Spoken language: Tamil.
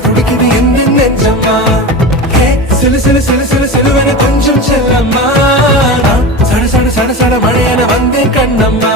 துடிக்குது எந்த நெஞ்சம்மா சிலு சிலு சிலு சிலு சிலுவென கொஞ்சம் செல்லம்மா சட சட சட சட மழையென வந்தேன் கண்ணம்மா